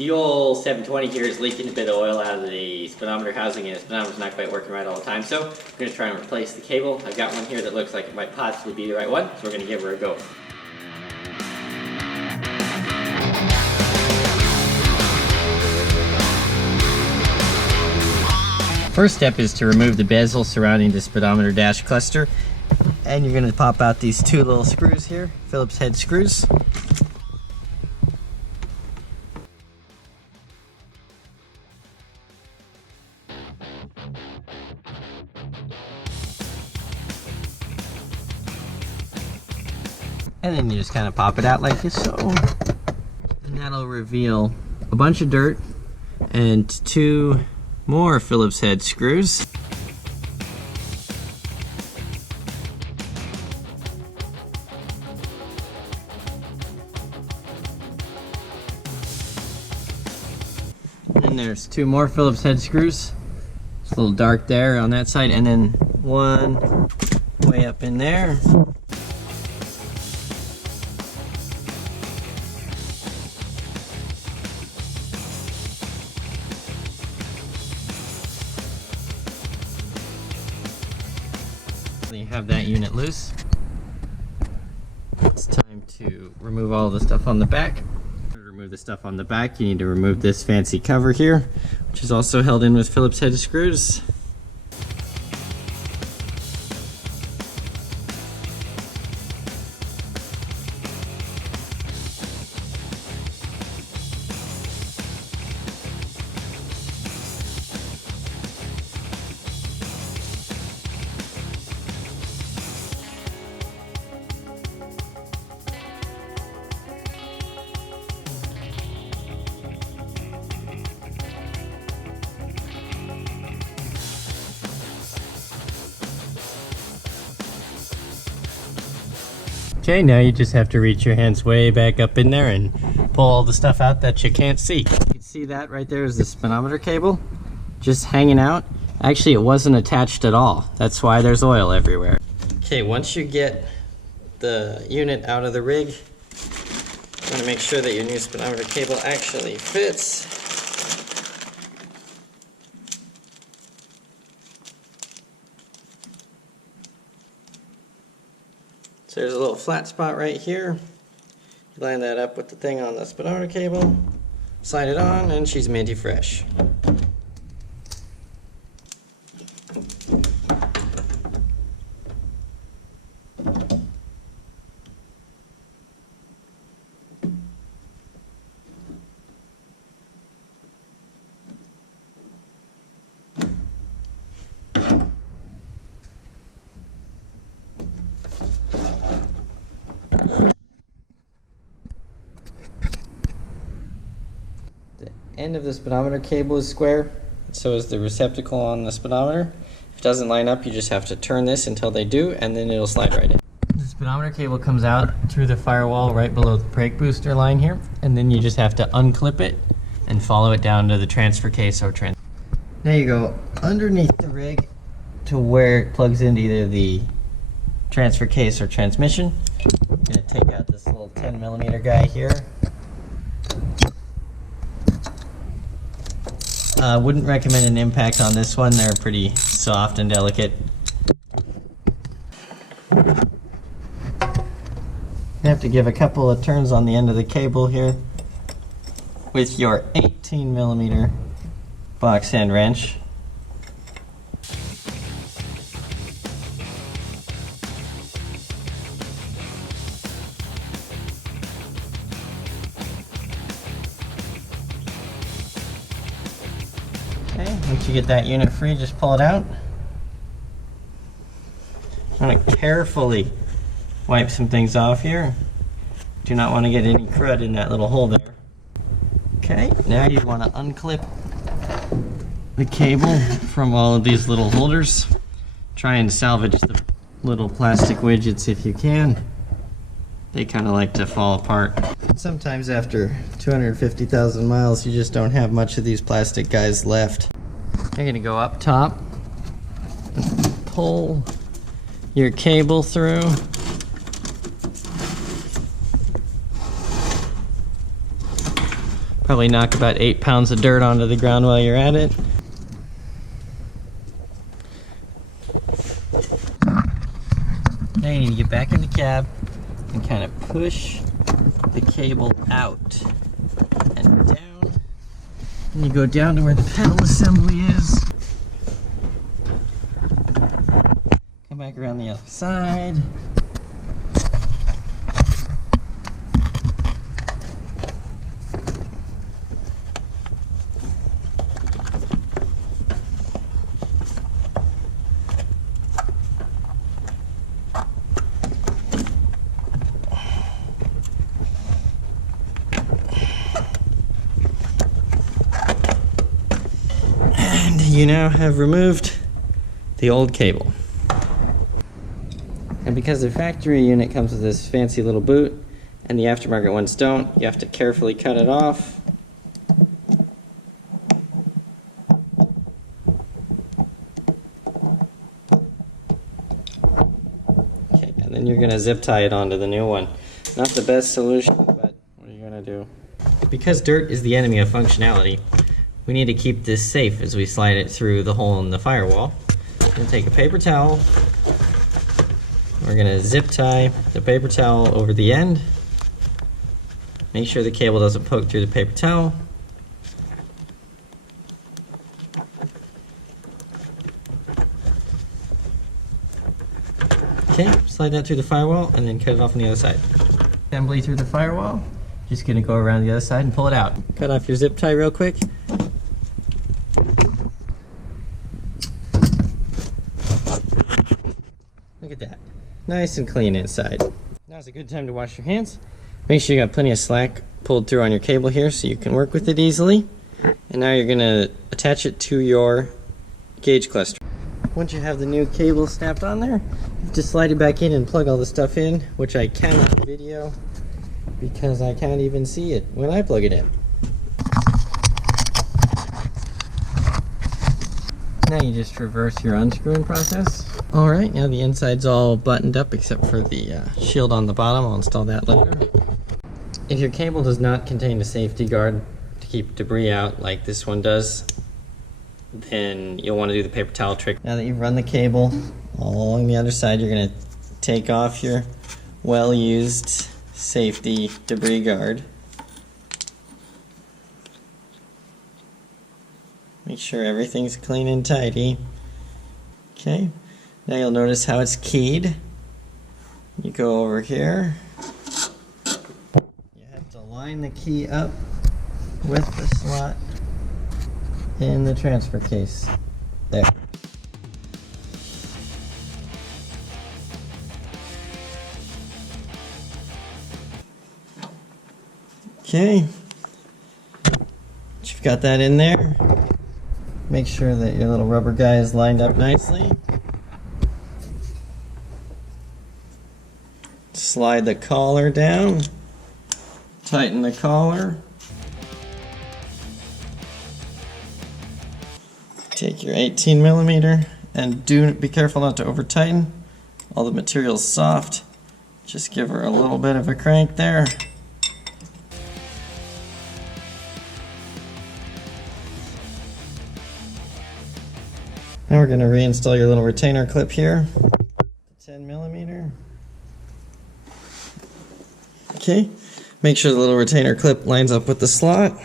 The old 720 here is leaking a bit of oil out of the speedometer housing, and the speedometer's not quite working right all the time, so we're going to try and replace the cable. I've got one here that looks like it might possibly be the right one, so we're going to give her a go. First step is to remove the bezel surrounding the speedometer dash cluster, and you're going to pop out these two little screws here, Phillips head screws. And then you just kind of pop it out like so. And that'll reveal a bunch of dirt and two more Phillips head screws. And there's two more Phillips head screws. It's a little dark there on that side, and then one way up in there. You have that unit loose. It's time to remove all the stuff on the back. To remove the stuff on the back, you need to remove this fancy cover here, which is also held in with Phillips head screws. Okay, now you just have to reach your hands way back up in there and pull all the stuff out that you can't see. You can see that right there is the speedometer cable just hanging out. Actually, it wasn't attached at all. That's why there's oil everywhere. Okay, once you get the unit out of the rig, you want to make sure that your new speedometer cable actually fits. So there's a little flat spot right here. You line that up with the thing on the speedometer cable, slide it on, and she's minty fresh. End of the speedometer cable is square, so is the receptacle on the speedometer. If it doesn't line up, you just have to turn this until they do, and then it'll slide right in. The speedometer cable comes out through the firewall right below the brake booster line here, and then you just have to unclip it and follow it down to the transfer case or transfer. Now you go underneath the rig to where it plugs into either the transfer case or transmission. I'm going to take out this little 10mm guy here. Wouldn't recommend an impact on this one. They're pretty soft and delicate. You have to give a couple of turns on the end of the cable here with your 18mm box end wrench. Okay, once you get that unit free, just pull it out. I'm going to carefully wipe some things off here. Do not want to get any crud in that little hole there. Okay, now you want to unclip the cable from all of these little holders. Try and salvage the little plastic widgets if you can. They kind of like to fall apart. Sometimes after 250,000 miles, you just don't have much of these plastic guys left. You're going to go up top, pull your cable through. Probably knock about 8 pounds of dirt onto the ground while you're at it. Now you need to get back in the cab and kind of push the cable out and down. And you go down to where the pedal assembly is. Come back around the other side. You now have removed the old cable. And because the factory unit comes with this fancy little boot and the aftermarket ones don't, you have to carefully cut it off. Okay, and then you're going to zip tie it onto the new one. Not the best solution, but what are you going to do? Because dirt is the enemy of functionality, we need to keep this safe as we slide it through the hole in the firewall. We're going to take a paper towel. We're going to zip tie the paper towel over the end. Make sure the cable doesn't poke through the paper towel. Okay, slide that through the firewall and then cut it off on the other side. Assembly through the firewall. Just going to go around the other side and pull it out. Cut off your zip tie real quick. Look at that. Nice and clean inside. Now's a good time to wash your hands. Make sure you got plenty of slack pulled through on your cable here so you can work with it easily. And now you're going to attach it to your gauge cluster. Once you have the new cable snapped on there, just slide it back in and plug all the stuff in, which I cannot video because I can't even see it when I plug it in. Now you just reverse your unscrewing process. Alright, now the inside's all buttoned up except for the shield on the bottom. I'll install that later. If your cable does not contain a safety guard to keep debris out like this one does, then you'll want to do the paper towel trick. Now that you've run the cable all along the other side, you're going to take off your well-used safety debris guard. Make sure everything's clean and tidy. Okay, now you'll notice how it's keyed. You go over here. You have to line the key up with the slot in the transfer case. There. Okay. You've got that in there. Make sure that your little rubber guy is lined up nicely. Slide the collar down. Tighten the collar. Take your 18mm and be careful not to over tighten. All the material's soft. Just give her a little bit of a crank there. Now we're going to reinstall your little retainer clip here. 10mm. Okay, make sure the little retainer clip lines up with the slot.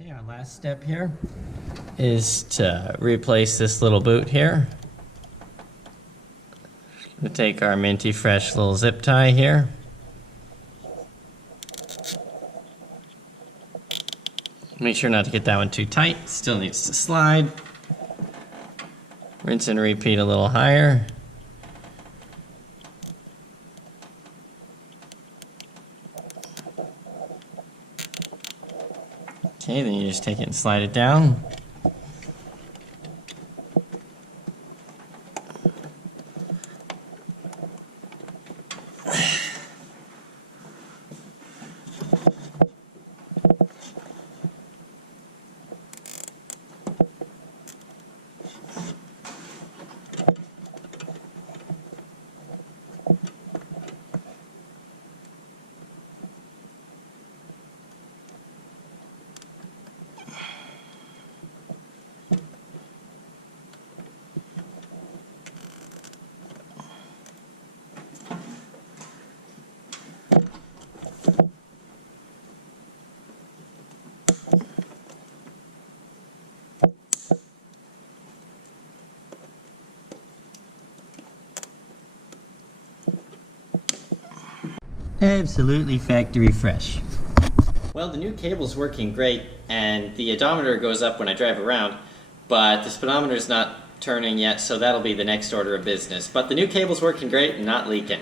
Okay, our last step here is to replace this little boot here. We'll take our minty fresh little zip tie here. Make sure not to get that one too tight, still needs to slide. Rinse and repeat a little higher. Okay, then you just take it and slide it down. Absolutely factory fresh. Well, the new cable's working great, and the odometer goes up when I drive around, but the speedometer's not turning yet, so that'll be the next order of business. But the new cable's working great and not leaking.